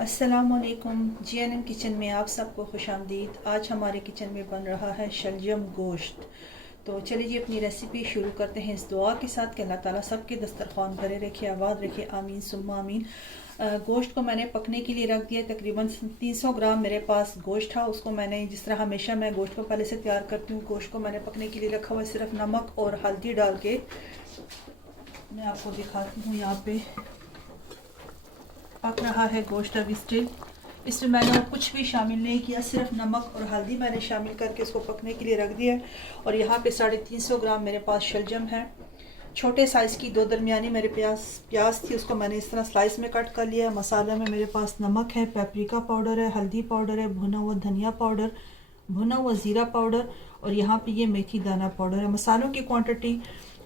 अस्सलामुअलैकुम। GNM kitchen में आप सबको खुशामदीद। आज हमारे किचन में बन रहा है शलजम गोश्त। तो चलिए जी अपनी रेसिपी शुरू करते हैं इस दुआ के साथ कि अल्लाह ताला सबके दस्तरखान भरे रखे, आबाद रखे, आमीन सुम्मा आमीन। गोश्त को मैंने पकने के लिए रख दिया। तकरीबन 300 ग्राम मेरे पास गोश्त था। उसको मैंने जिस तरह हमेशा मैं गोश्त को पहले से तैयार करती हूँ, गोश्त को मैंने पकने के लिए रखा हुआ है। सिर्फ नमक और हल्दी डाल के मैं आपको दिखाती हूँ। यहाँ पे पक रहा है गोश्त अभी स्टिल। इसमें मैंने और कुछ भी शामिल नहीं किया, सिर्फ नमक और हल्दी मैंने शामिल करके इसको पकने के लिए रख दिया है। और यहाँ पे 350 ग्राम मेरे पास शलजम है। छोटे साइज़ की 2 दरमियानी मेरे प्याज थी, उसको मैंने इस तरह स्लाइस में कट कर लिया है। मसाले में मेरे पास नमक है, पेपरिका पाउडर है, हल्दी पाउडर है, भुना हुआ धनिया पाउडर, भुना हुआ ज़ीरा पाउडर और यहाँ पे ये मेथी दाना पाउडर है। मसालों की क्वांटिटी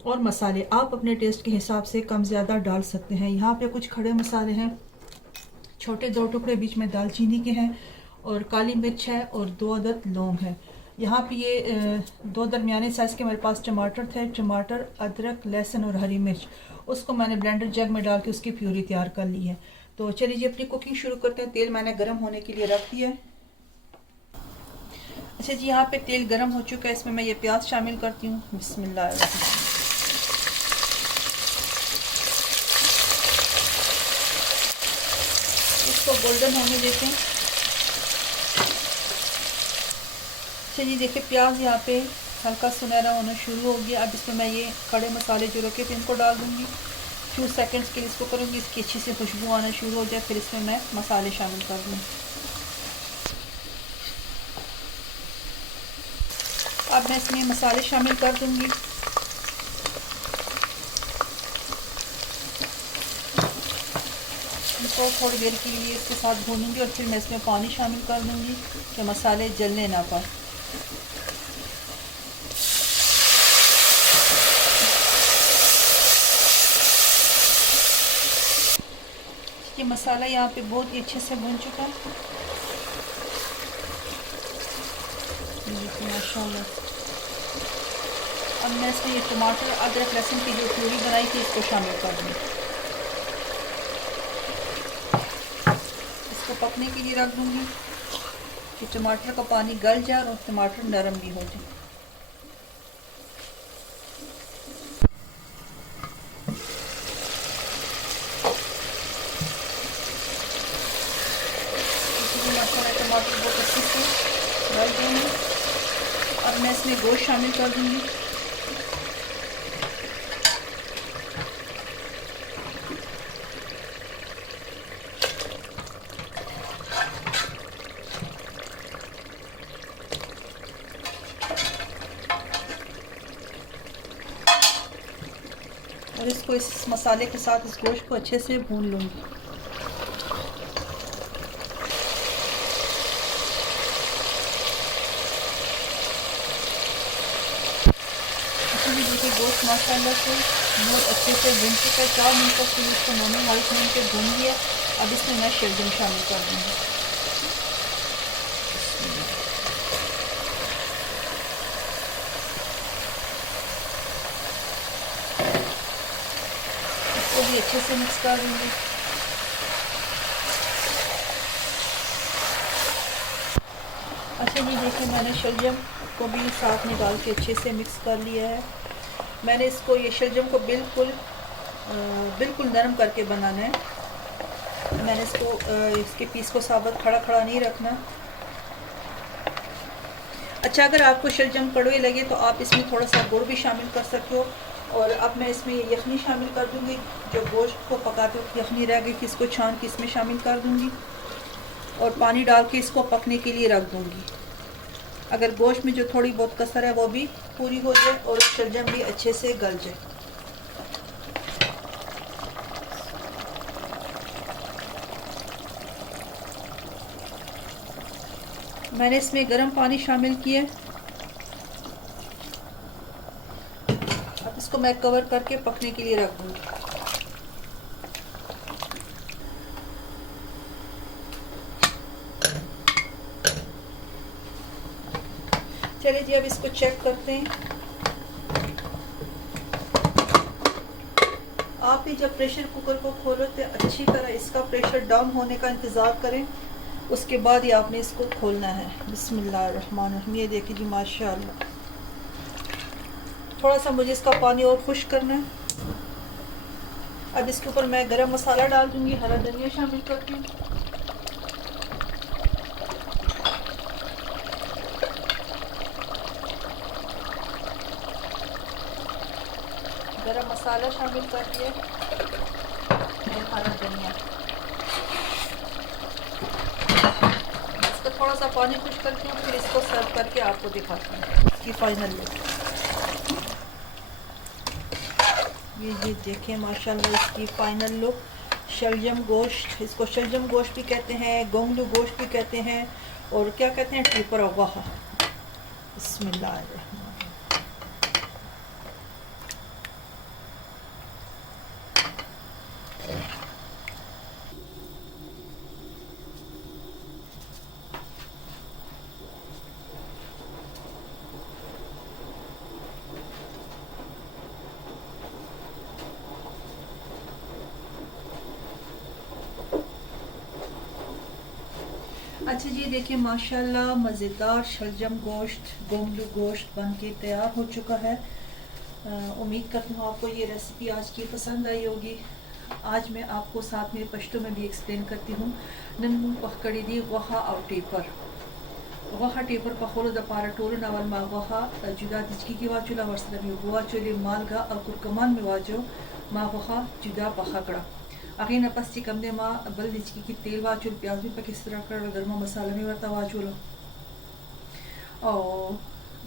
और मसाले आप अपने टेस्ट के हिसाब से कम ज़्यादा डाल सकते हैं। यहाँ पे कुछ खड़े मसाले हैं, छोटे 2 टुकड़े बीच में दालचीनी के हैं और काली मिर्च है और 2 अदद लौंग है। यहाँ पे ये 2 दरमियाने साइज़ के मेरे पास टमाटर थे। टमाटर, अदरक, लहसुन और हरी मिर्च, उसको मैंने ब्लेंडर जग में डाल के उसकी प्यूरी तैयार कर ली है। तो चलिए जी अपनी कुकिंग शुरू करते हैं। तेल मैंने गर्म होने के लिए रख दिया है। अच्छा जी, यहाँ पे तेल गर्म हो चुका है। इसमें मैं ये प्याज शामिल करती हूँ। बिस्मिल्लाह। इसको गोल्डन होने देते हैं। चलिए देखिए प्याज यहाँ पे हल्का सुनहरा होना शुरू हो गया। अब इसमें मैं ये खड़े मसाले जो रखे थे इनको डाल दूँगी। 2 सेकंड्स के लिए इसको करूँगी, इसकी अच्छी से खुशबू आना शुरू हो जाए, फिर इसमें मैं मसाले शामिल कर दूँगी। अब मैं इसमें मसाले शामिल कर दूँगी। इसको थोड़ी देर के लिए इसके साथ भूनूंगी और फिर मैं इसमें पानी शामिल कर दूँगी कि मसाले जलने ना पाए। ये मसाला यहाँ पे बहुत ही अच्छे से भून चुका है माशाल्लाह। अब मैं इसमें ये टमाटर, अदरक, लहसुन की जो प्यूरी बनाई थी इसको शामिल कर दूँगी। इसको पकने के लिए रख दूँगी कि टमाटर का पानी गल जाए और टमाटर नरम भी हो जाए। टमाटर बहुत अच्छे से गल गए हैं। अब मैं इसमें गोश्त शामिल कर दूँगी। और इसको इस मसाले के साथ इस गोश्त को अच्छे से भून लूँगी। देखिए गोश्त माशाल्लाह से बहुत अच्छे से भून चुका है। 4 मिनट तक इसको नॉर्मल हाई फ्लेम पे भून लिया। अब इसमें मैं शलजम शामिल कर दूँगी। इसको भी अच्छे से मिक्स कर दूँगी। अच्छा जी देखिए मैंने शलजम को भी साथ में डाल के अच्छे से मिक्स कर लिया है। मैंने इसको ये शलजम को बिल्कुल नरम करके बनाना है। मैंने इसके पीस को साबुत खड़ा खड़ा नहीं रखना। अच्छा, अगर आपको शलजम कड़वे लगे तो आप इसमें थोड़ा सा गुड़ भी शामिल कर सकते हो। और अब मैं इसमें ये यखनी शामिल कर दूंगी। जो गोश्त को पकाते वक्त यखनी रह गई थी इसको छान के इसमें शामिल कर दूंगी और पानी डाल के इसको पकने के लिए रख दूंगी। अगर गोश्त में जो थोड़ी बहुत कसर है वो भी पूरी हो जाए और शलजम भी अच्छे से गल जाए। मैंने इसमें गर्म पानी शामिल किया। अब इसको मैं कवर करके पकने के लिए रख दूंगी। चलिए जी अब इसको चेक करते हैं। आप भी जब प्रेशर कुकर को खोलो तो अच्छी तरह इसका प्रेशर डाउन होने का इंतज़ार करें, उसके बाद ही आपने इसको खोलना है। बिस्मिल्लाहिर्रहमानिर्रहीम। ये देखिए जी माशाअल्लाह। थोड़ा सा मुझे इसका पानी और खुश करना है। अब इसके ऊपर मैं गरम मसाला डाल दूंगी, हरा धनिया शामिल करती हूँ। गरम मसाला शामिल कर दिए और हरा धनिया। इसका थोड़ा सा पानी खुश करती हूँ, फिर इसको सर्व करके आपको दिखाती हूँ इसकी फाइनल लुक। ये देखें माशाल्लाह इसकी फाइनल लुक। शलजम गोश्त, इसको शलजम गोश्त भी कहते हैं, गोंगलू गोश्त भी कहते हैं, और क्या कहते हैं, टिपर अवाहा। बिस्मिल्लाह। अच्छा जी, देखिए माशाल्लाह मज़ेदार शलजम गोश्त, गोंगलू गोश्त बन के तैयार हो चुका है। उम्मीद करती हूँ आपको ये रेसिपी आज की पसंद आई होगी। आज मैं आपको साथ में पश्तो में भी एक्सप्लेन करती हूँ। नन्नू पकड़ी दी वहा और टेपर वहा टेपर पखोलो द पारा टोलो नावल मा वहा जुदा दिचकी की वाचुला वर्षद में हुआ चोले मालगा और कुरकमान में वाजो मा वहा जुदा पखाकड़ा आगे नपस चिकम दे माँ बल दिचकी की तेल वाचुल प्याज भी पक इस तरह कर गर्मा मसाला में वरता वाचुलो और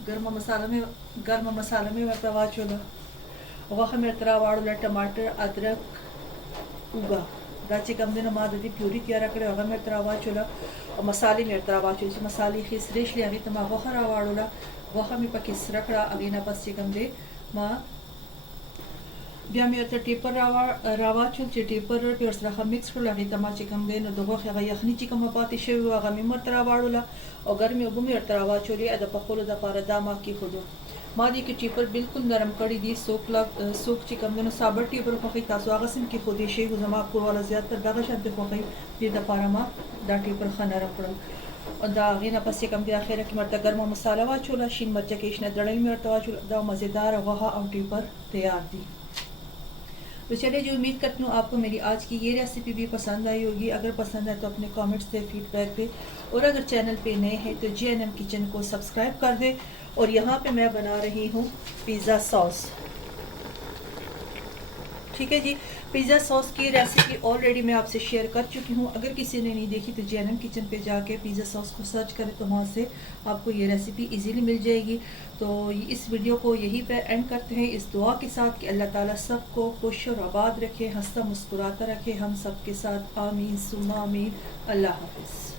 गर्मा मसाला में वरता वाचुलो वह में तरा वाड़ुला टमाटर अदरक उगा दा चिकम दे माँ ददी प्यूरी तैयार करे वह में तरा वाचुला और मसाले में तरा वाचुल मसाले खिस रेश ले आगे तमा वह रावाड़ुला वह में पक इस रखड़ा आगे नपस चिकम दे माँ बिया में आता टेपर रावा चुल टेपर पे रखा मिक्स कर लगी तमा चिकन दे न दो खगा यखनी चिकन मपाती शे वगा में मरतरा वाड़ुला और गर्मी गुमी रवा चोली अद पकोलो द पारा दामा की खुदो मादी की टेपर बिल्कुल नरम कड़ी दी सोक चिकन दे न साबर टेपर खखी तासो आगसिन की खुदी शे गुजमा को वाला ज्यादा दागा शब्द खखी दे द पारा मा दा टेपर ख नरम पड़ल और दा गिना पस चिकन के आखिर की मरता गर्मा मसाला वाचोला शीन मर्चा केशना दड़ल में रवा चोला दा मजेदार वहा और टेपर तैयार दी। तो चलिए जी, उम्मीद करती हूँ आपको मेरी आज की ये रेसिपी भी पसंद आई होगी। अगर पसंद है तो अपने कमेंट्स से फीडबैक दे और अगर चैनल पे नए हैं तो JNM किचन को सब्सक्राइब कर दे। और यहाँ पे मैं बना रही हूँ पिज़्ज़ा सॉस। ठीक है जी, पिज़्ज़ा सॉस की रेसिपी ऑलरेडी मैं आपसे शेयर कर चुकी हूँ। अगर किसी ने नहीं देखी तो JNM किचन पे जाके पिज़्ज़ा सॉस को सर्च करें तो वहाँ से आपको ये रेसिपी इजीली मिल जाएगी। तो इस वीडियो को यहीं पे एंड करते हैं इस दुआ के साथ कि अल्लाह ताला सबको खुश और आबाद रखे, हंसता मुस्कुराता रखे हम सब के साथ। आमीन सुम्मा आमीन। अल्लाह हाफिज़।